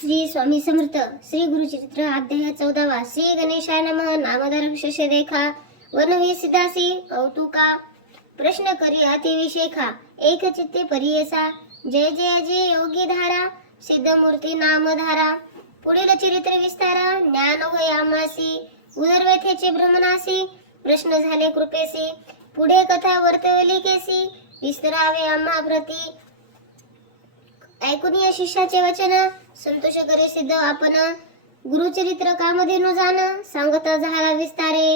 श्री स्वामी समर्थ. श्री गुरुचरित्र अध्याय 14. श्री गणेशाय नमः. नामधारक शश देखा वर्णवी सिद्धासी कौतुका प्रश्न करी अतिविशेखा एक चित्ते परियसा जय जय जय योगी धारा सिद्धमूर्ती नामधारा. पुढील चरित्र विस्तारा ज्ञान होय आम्हासी उदरव्यथेचे भ्रमणासी प्रश्न झाले कृपेसी पुढे कथा वर्तवली केसी विस्तरावे आम्हा प्रती. ऐकून या शिष्याचे वचन संतोष करे सिद्ध आपण गुरुचरित्र कामधेनु जाण सांगता झाला विस्तारे.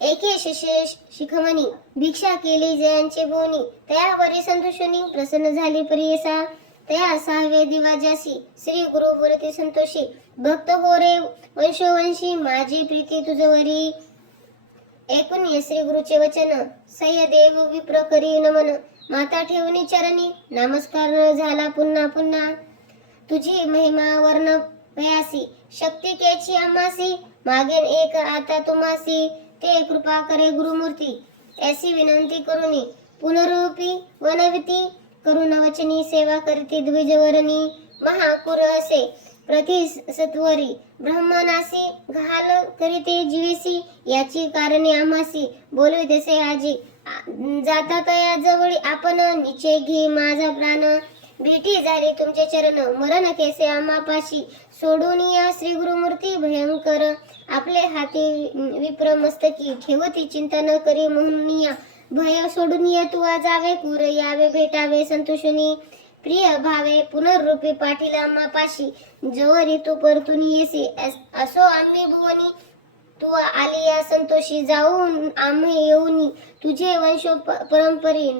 एके शिष्य शिखमणी भिक्षा केली जयांचे बोनी तयावरी संतोषणी प्रसन्न झाली प्रियसा तया सहावे दिवाजासी श्री गुरु वरती संतोषी भक्त हो रे वंशोवंशी माझी प्रीती तुझवरी. ऐकून ये श्री गुरुचे वचन सह्य देव विप्र करी नमन माता ठेवणी चरणी नमस्कार झाला पुन्हा पुन्हा. तुझी महिमा वर्ण भयासी शक्ती केची आम्हासी मागेन एक आता तुम्हासी ते कृपा करे गुरुमूर्ती ऐसी विनंती करुनी पुनरूपी वनविती करुण वचनी सेवा करती द्विजवरणी महाकुर असे प्रति सत्वरी ब्रह्मनासी घाल करीते जीवेसी याची कारणे आम्हासी बोलवितेसे आजी जाता तया जवळी आपण निचे घे माझा प्राण भेटी झाली तुमचे चरण मरण केसे आम्हापाशी सोडून या श्री गुरुमूर्ती भयंकर आपले हाती विप्र मस्तकी ठेवती चिंता न करी म्हणून या भय सोडून या तू जावे कुर यावे भेटावे संतोषणी प्रिय भावे पुनर्रूपी पाठील आम्हापाशी जवरी तू परतून येसी असो आम्ही भुवनी तू आली या संतोषी जाऊन आम्ही येऊनी तुझे वंश परंपरी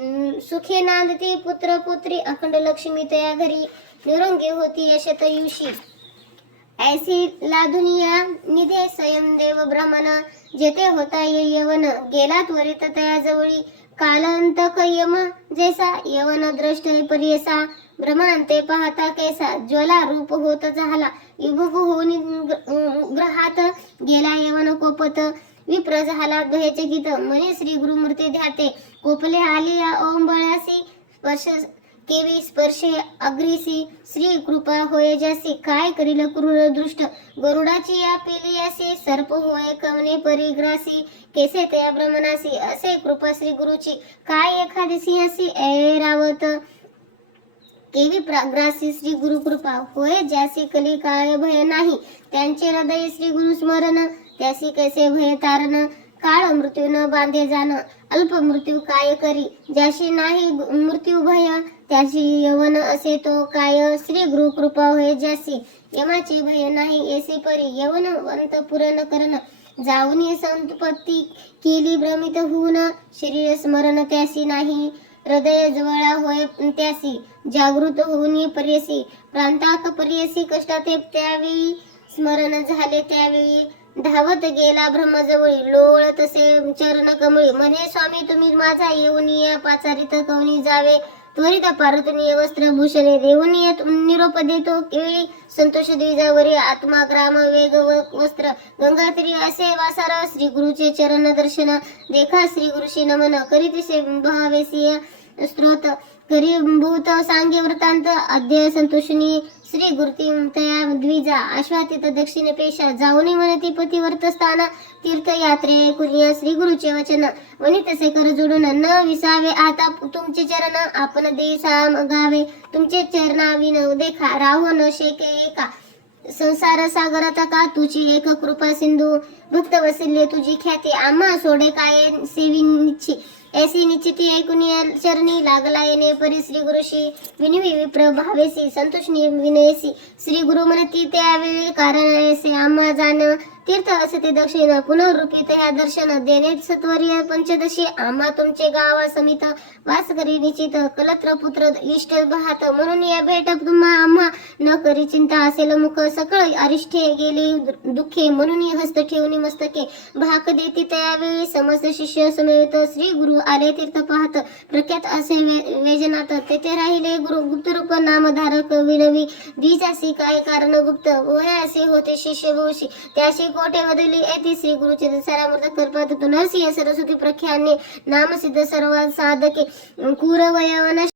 सुखे नांदती पुत्र पुत्री अखंड लक्ष्मी तया घरी निरंगी होती यशतयुषी ऐसी लाधुनिया निधे स्वयं देव ब्राह्मण जेथे होता यवन गेला त्वरित तया जवळी कालांतक यम जैसा यवन दृष्ट परियसा ब्रह्मांते पाहता कैसा ज्वला रूप होत झाला विभुग होऊन ग्रहात गेला यवन कोपत विप्र झाला ध्वयाचे गीत मने श्री गुरुमूर्ती ध्याते कोपले आली या ओंबळासी स्पर्श केवी स्पर्शे अग्रीसी श्री कृपा होय जासी काय करील क्रूर दृष्ट गरुडाची या पेलियासी सर्प होय कवने परिग्रासी केसे त्या ब्रह्मनासी असे कृपा श्री गुरुची काय एखादी सिंहासी ऐरावत केवी प्राग्रासी श्री गुरु कृपा होय ज्यासी कली काळ भय नाही त्यांचे हृदय श्री गुरु स्मरण त्यासी कैसे भय तारण काळ मृत्यू न बांधे जाण अल्प मृत्यू काय करी ज्याशी नाही मृत्यू भय त्याशी यवन असे तो काय श्री गुरु कृपा होय ज्यासी यमाचे भय नाही ऐसी परी यवन वंत पुरण करण जाऊन संपत्ती केली भ्रमित होऊन शरीर स्मरण त्यासी नाही हृदय जवळा होय त्यासी जागृत होऊन पर्यसी प्रांताक पर्यसी कष्टात त्यावेळी स्मरण झाले त्यावेळी धावत गेला ब्रह्मजवळी लोळ तसे चरण कमळी म्हणे स्वामी तुम्ही माझा येऊन या पाचारित कवनी जावे त्वरित पार्वतीय वस्त्र भूषणे देऊन निरोप देतो केळी संतोष द्विजावरी आत्मा ग्राम वेग वस्त्र गंगातरी असे वासार श्री गुरुचे चरण दर्शन देखा श्री गुरुशी नमन करीतसे भावेसी स्त्रोत करी भूत सांगे वृत्तांत अध्यय संतोषणी श्री गुरुती तया द्विजा आश्वातीत दक्षिण पेशा जाऊन म्हणती पतिवर्त स्थान तीर्थयात्रे कुनिया श्री गुरुचे वचन वनितसे कर जोडून न विसावे आता तुमचे चरण आपण देसा गावे तुमचे चरणाविन देखा राहू न शेके एका संसार सागरात का तुझी एक कृपा सिंधू भक्त वसिल्य तुझी ख्याती आम्हा सोडे काय सेविनिची ऐसी निश्चिती ऐकून चरणी लागला येणे परी श्री गुरुशी विनवी विप्र भावेसी संतोषणी विनयसी श्री गुरु म्हणती त्यावेळी कारण ऐसे आम्हा जाण तीर्थ असते दक्षिण पुनर्रूपी त्या दर्शन देणे सत्वरीय पंचदशी आम्हा तुमचे गावा समित वास करी निश्चित कलत्र पुत्र इष्ट भात म्हणून या भेट तुम्हा आम्हा न करी चिंता असेल मुख सकळ अरिष्ठे गेली दुःखे म्हणून हस्त ठेवणी मस्तके भाक देती त्यावेळी समस्त शिष्य समेत श्री गुरु आले तीर्थ पाहत प्रख्यात असे वेजनात तेथे राहिले गुरु गुप्तरूप नामधारक विनवी द्विजासी काय कारण गुप्त वय असे होते शिष्य भूषी त्याशी कोटे बदली येते श्री गुरुचे सारामृत कल्पात नरसिंह सरस्वती प्रख्याने नामसिद्ध सर्व साधके कुरवयवन